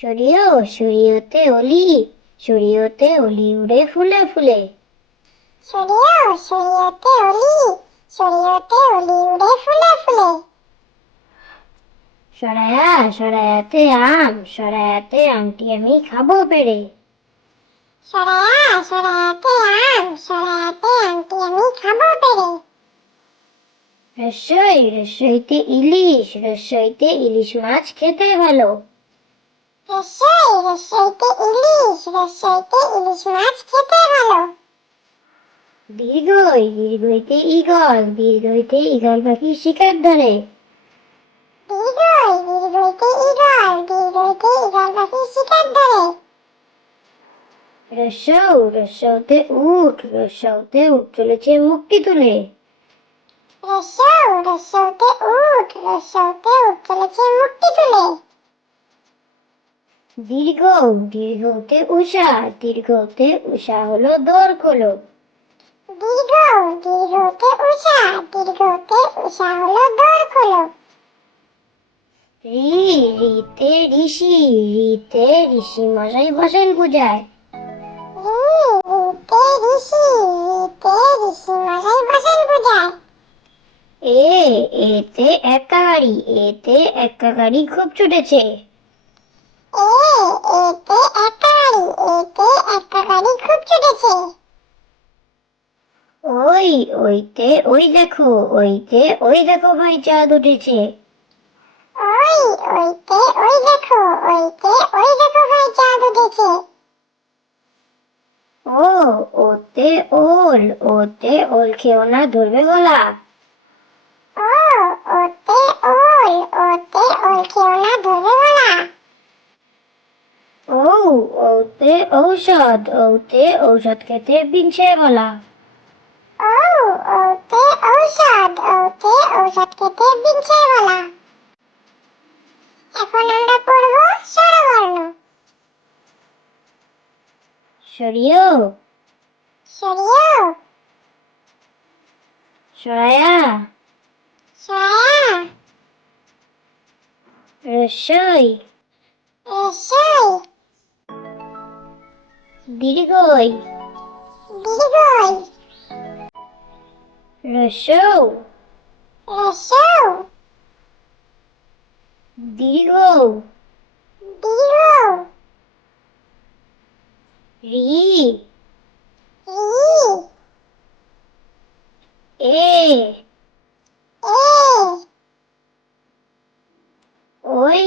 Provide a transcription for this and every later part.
সরিয় সরিয়তে অলি সরিয়তে অলি উড়ে ফুলে ফুলে। সরিয় সরিয়তে অলি সরিয়তে অলি উড়ে ফুলে ফুলে। সরায়া সরায়াতে আম সরায়াতে আমটি আমি খাব পেরে সরায়া সরায়াতে আম সরায়াতে আমটি আমি খাব পেরে রসই রসইতে ইলিশ রসইতে ইলিশ মাছ খেতে ভালো। রসই রসইতে ইলিশ রসইতে ইলিশ মাছ খেতে ভালো দীর্ঘই দীর্ঘইতে ইগল দীর্ঘইতে ইগল পাখি শিকার ধরে। দীর্ঘই দীর্ঘইতে ইগল দীর্ঘইতে ইগল পাখি শিকার ধরে। রসৌ রসৌতে উঠ রসৌতে উঠ চলেছে মুক্তি তুলে। রসৌ রসৌতে উঠ রসৌতে উঠ চলেছে মুক্তি তুলে। দীর্ঘ দীর্ঘতে উষা দীর্ঘতে উষা হলো দোর খোলো দীর্ঘ দীর্ঘতে উষা দীর্ঘতে উষা হলো খোলো রি রিতে ঋষি রিতে ঋষি মশাই বসেন পূজায়। রিতে ঋষি রিতে ঋষি মশাই বসেন পূজায়। এ এতে একা গাড়ি এতে একা গাড়ি খুব ছুটেছে। এ এতে একটা গাড়ি এতে একটা গাড়ি খুব ছুটেছে ওই ওইতে ওই দেখো ওইতে ওই দেখো ভাই চাঁদ উঠেছে। ওই ওইতে ওই দেখো ওইতে ওই দেখো ভাই চাঁদ উঠেছে। ও ওতে ওল ওতে ওল খেও না ধরবে গলা। ও ওতে ওল ওতে ওল কেউ না ধরবে বলা ওতে ঔষধ ওতে ঔষধ খেতে বিংশে গলা ও ওতে ঔষধ ওতে ঔষধ খেতে বিনছে বলা। এখন আমরা পড়ব স্বরবর্ণ। সরিয় সরিয় সরায়া সয়া রসই রসই দীর্ঘই দীর্ঘই রসৌ রসৌ দীর্ঘ দীর্ঘ রি। রি। এ। এ। ওই।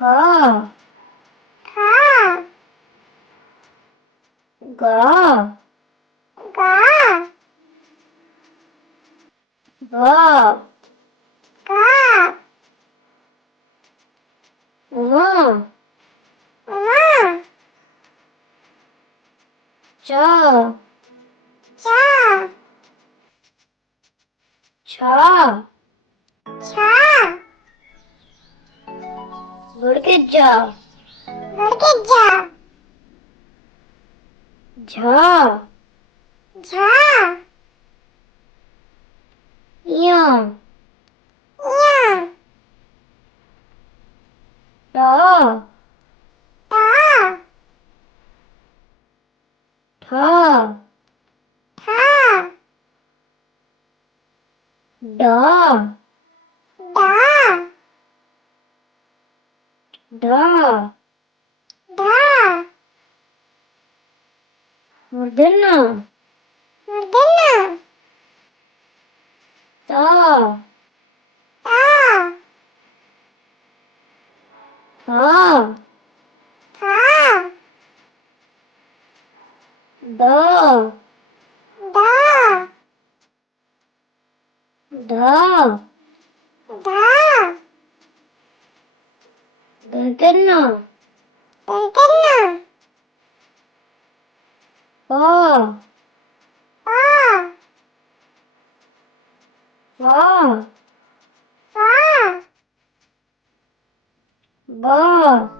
가. 가. 가. 가. 가. 가. 엄마. 엄마. 자. 자. 자. 자. বর্গের জ বর্গের জ ঝ ঝ ইয়। ইয়। ট ট ঠ ঠ ড ড Да. Да. Мурдина. Мурдина. Да. Да. Да. Да. Да. interno. Interno. O. O. Oh. O. Bo.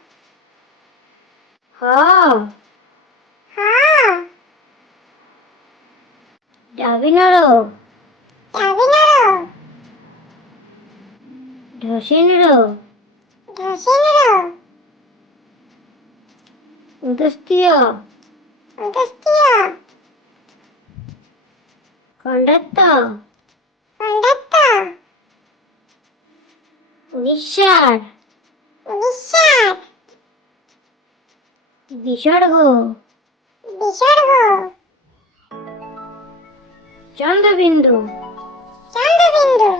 বেত্তর মূর্ধন্যস্য বেত্তর মূর্ধন্যস্য দন্তস্য দন্তস্য হ হ ডাবিনর দাবিনর ঢসিনর ধসিনর উদস্তীয় অন্তস্থীয় খণ্ডাত্ত খণ্ডত্ব নিঃসার নিঃসার বিসর্গ। বিসর্গ। চন্দ্রবিন্দু। Chandrabindu.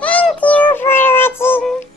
Thank you for watching.